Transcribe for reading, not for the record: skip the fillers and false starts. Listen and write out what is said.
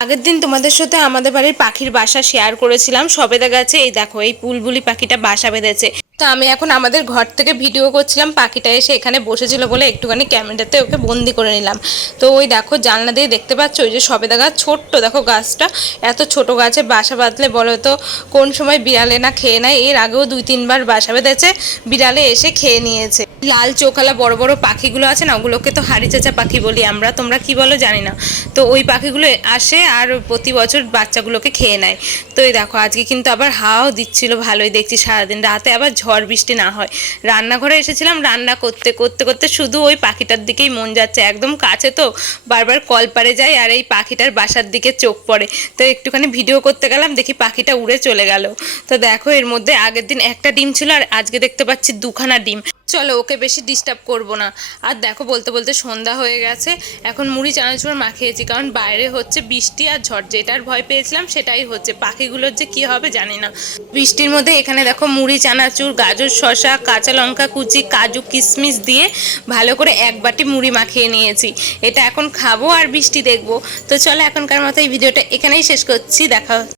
আগের দিন তোমাদের সাথে আমাদের বাড়ির পাখির বাসা শেয়ার করেছিলাম সবেদা গাছে। এই দেখো এই বুলবুলি পাখিটা বাসা বেঁধেছে। তো আমি এখন আমাদের ঘর থেকে ভিডিও করছিলাম, পাখিটা এসে এখানে বসেছিল বলে একটুখানি ক্যামেরাতে ওকে বন্দি করে নিলাম। তো ওই দেখো জানলা দিয়ে দেখতে পাচ্ছ ওই যে সবেদা গাছ, ছোট্ট দেখো গাছটা। এত ছোট গাছে বাসা বাঁধলে বলো তো কোন সময় বিড়ালে না খেয়ে নেয়। এর আগেও 2-3 বার বাসা বেঁধেছে, বিড়ালে এসে খেয়ে নিয়েছে। লাল চোখালা বড় বড় পাখিগুলো আছে না, ওগুলোকে তো হাড়ি চেঁচা পাখি বলি আমরা, তোমরা কি বলো জানি না। তো ওই পাখিগুলো আসে আর প্রতি বছর বাচ্চাগুলোকে খেয়ে নেয়। তো এই দেখো আজকে কিন্তু আবার হাওয়াও দিচ্ছিল ভালোই দেখছি সারাদিন, রাতে আবার ঝড় বৃষ্টি না হয়। রান্নাঘরে এসেছিলাম, রান্না করতে করতে করতে শুধু ওই পাখিটার দিকেই মন যাচ্ছে। একদম কাছে তো, বারবার কলপারে যাই আর এই পাখিটার বাসার দিকে চোখ পড়ে। তো একটুখানি ভিডিও করতে গেলাম, দেখি পাখিটা উড়ে চলে গেল। তো দেখো এর মধ্যে আগের দিন একটা ডিম ছিল আর আজকে দেখতে পাচ্ছি 2খানা ডিম। চলো ওকে বেশি ডিস্টার্ব করব না। আর দেখো বলতে বলতে সন্ধ্যা হয়ে গেছে। এখন মুড়ি চানাচুর মাখিয়েছি, কারণ বাইরে হচ্ছে বৃষ্টি আর ঝড়। যেটার ভয় পেয়েছিলাম সেটাই হচ্ছে, পাখিগুলোর যে কি হবে জানি না। বৃষ্টির মধ্যে এখানে দেখো মুড়ি চানাচুর, গাজর শসা, কাঁচা লঙ্কা কুচি, কাজু কিশমিশ দিয়ে ভালো করে 1 বাটি মুড়ি মাখিয়ে নিয়েছি। এটা এখন খাবো আর বৃষ্টি দেখবো। তো চলো এখনকার মতো এই ভিডিওটা এখানেই শেষ করছি, দেখা